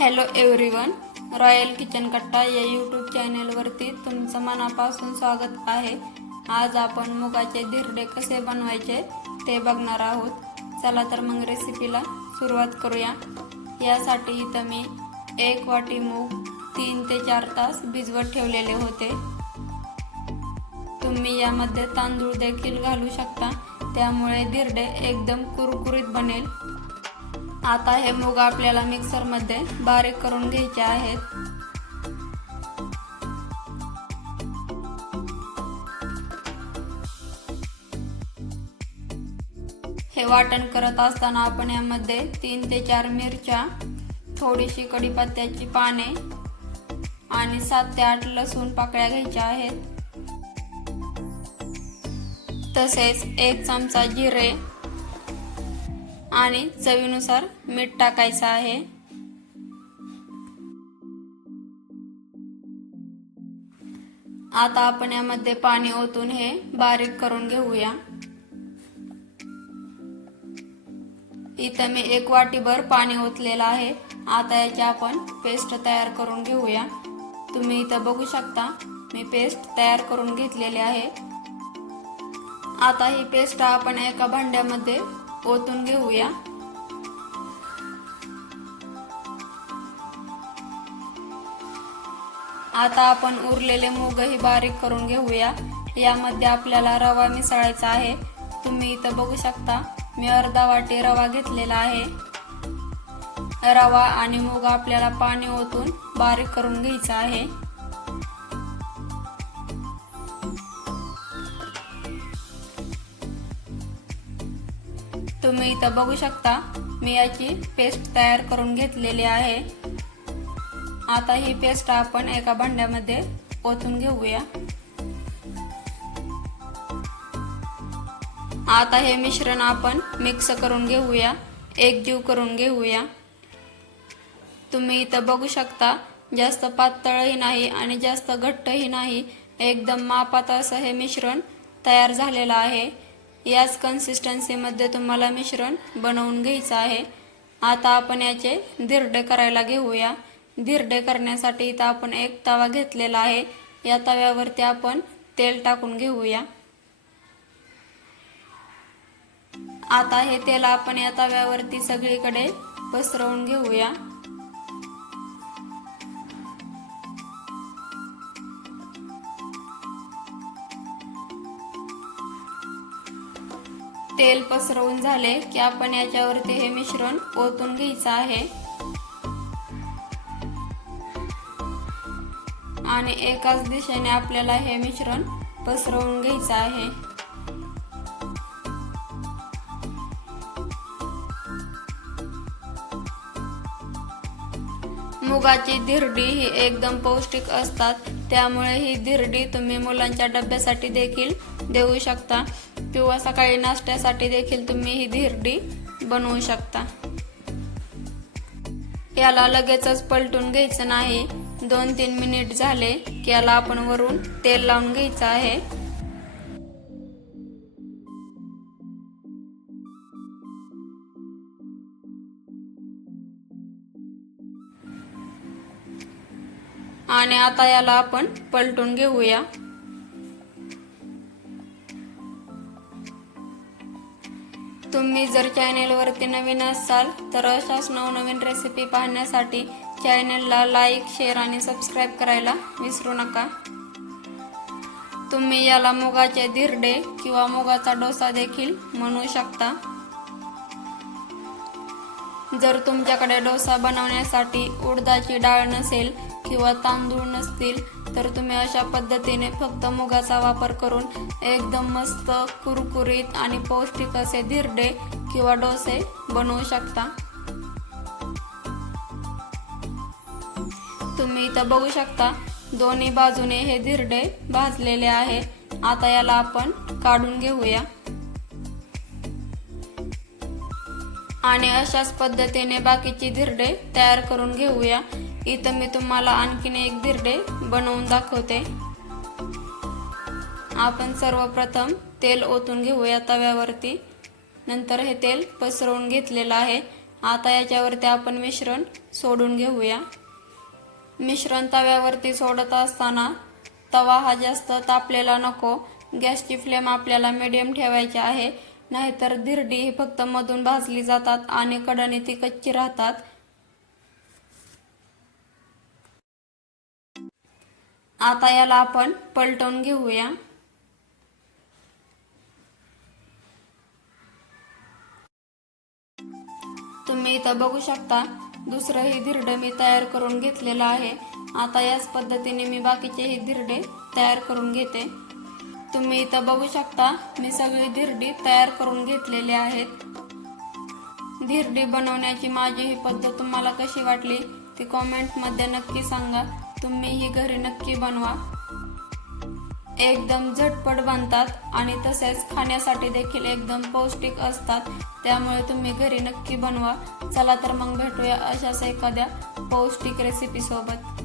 Hello everyone royal kitchen कट्टा या YouTube चॅनेलवरती तुमचं मनापासून स्वागत आहे. आज आपण मुगाचे धिरडे कसे बनवायचे ते बघणार आहोत. चला तर मग रेसिपीला सुरुवात करूया. यासाठी इथं मी एक वाटी मूग तीन ते चार तास भिजवत ठेवलेले होते. तुम्ही यामध्ये तांदूळ देखील घालू शकता. त्यामुळे धिरडे एकदम कुरकुरीत बनेल. आता हे मूग आपल्याला मिक्सरमध्ये बारीक करून घ्यायचे आहेत. हे वाटण करत असताना आपण यामध्ये तीन ते चार मिरच्या थोडीशी कढीपत्त्याची पाने आणि सात ते आठ लसूण पाकळ्या घ्यायच्या आहेत. तसेच एक चमचा जिरे आणि चवीनुसार मीठ टाकायचं आहे. आता आपण यामध्ये पाणी ओतून हे बारीक करून घेऊया. इथं मी एक वाटीभर पाणी ओतलेलं आहे. आता याची आपण पेस्ट तयार करून घेऊया. तुम्ही इथं बघू शकता मी पेस्ट तयार करून घेतलेली आहे. आता ही पेस्ट आपण एका भांड्यामध्ये ओतून घेऊया. आता आपण उरलेले मूगही बारीक करून घेऊया. यामध्ये आपल्याला रवा मिसळायचा आहे. तुम्ही इथं बघू शकता मी अर्धा वाटी रवा घेतलेला आहे. रवा आणि मूग आपल्याला पाणी ओतून बारीक करून घ्यायचा आहे. तुम्ही इथं बघू शकता मी याची पेस्ट तयार करून घेतलेली आहे. आता ही पेस्ट आपण एका भांड्यामध्ये ओतून घेऊया. आता हे मिश्रण आपण मिक्स करून घेऊया एकजीव करून घेऊया. तुम्ही इथं बघू शकता जास्त पातळही नाही आणि जास्त घट्टही नाही. एकदम मापात असं हे मिश्रण तयार झालेलं आहे. याच कन्सिस्टन्सीमध्ये तुम्हाला मिश्रण बनवून घ्यायचं आहे. आता आपण याचे धिरडे करायला घेऊया. धिरडे करण्यासाठी इथं आपण एक तवा घेतलेला आहे. या तव्यावरती आपण तेल टाकून घेऊया. आता हे तेल आपण या तव्यावरती सगळीकडे पसरवून घेऊया. तेल पसरवून झाले की आपण याच्यावरती हे मिश्रण ओतून घ्यायचं आहे. आणि एकाच दिशेने आपल्याला हे मिश्रण पसरवून घ्यायचं आहे. मुगाची धिरडी ही एकदम पौष्टिक असतात त्यामुळे ही धिरडी तुम्ही मुलांच्या डब्यासाठी देखील देऊ शकता. किंवा सकाळी नाश्त्यासाठी देखील तुम्ही ही धिरडी बनवू शकता. याला लगेचच पलटून घ्यायचं नाही. दोन तीन मिनिट झाले की याला आपण वरून तेल लावून घ्यायचं आहे. आणि आता याला आपण पलटून घेऊया. तुम्ही जर चॅनेलवरती नवीन असाल तर अशाच नवनवीन रेसिपी पाहण्यासाठी चॅनेलला लाईक शेअर आणि सबस्क्राईब करायला विसरू नका. तुम्ही याला मुगाचे धिरडे किंवा मुगाचा डोसा देखील म्हणू शकता. जर तुमच्याकडे डोसा बनवण्यासाठी उडदाची डाळ नसेल किंवा तांदूळ नसतील तर तुम्ही अशा पद्धतीने फक्त मुगाचा वापर करून एकदम मस्त कुरकुरीत आणि पौष्टिक असे धिरडे किंवा डोसे बनवू शकता. तुम्ही इथं बघू शकता दोन्ही बाजूने हे धिरडे भाजलेले आहे. आता याला आपण काढून घेऊया. आणि अशाच पद्धतीने बाकीची धिरडे तयार करून घेऊया. इथं मी तुम्हाला आणखीन एक धिरडे बनवून दाखवते. आपण सर्वप्रथम तेल ओतून घेऊया तव्यावरती. नंतर हे तेल पसरवून घेतलेलं आहे. आता याच्यावरती आपण मिश्रण सोडून घेऊया. मिश्रण तव्यावरती सोडत असताना तवा हा जास्त तापलेला नको. गॅसची फ्लेम आपल्याला मिडियम ठेवायची आहे. नाहीतर धिरडी ही फक्त मधून भाजली जातात आणि कडाने ती कच्ची राहतात. आता याला आपण पलटवून घेऊया. तुम्ही इथं बघू शकता दुसरंही धिरडं मी तयार करून घेतलेलं आहे. आता याच पद्धतीने मी बाकीचेही धिरडे तयार करून घेते. तुम्ही इथं बघू शकता मी सगळी धिरडी तयार करून घेतलेली आहेत. धिरडी बनवण्याची माझी ही पद्धत तुम्हाला कशी वाटली ती कॉमेंटमध्ये नक्की सांगा. तुम्ही ही घरी नक्की बनवा. एकदम झटपट बनतात आणि तसेच खाण्यासाठी देखील एकदम पौष्टिक असतात. त्यामुळे तुम्ही घरी नक्की बनवा. चला तर मग भेटूया अशाच एखाद्या पौष्टिक रेसिपी सोबत.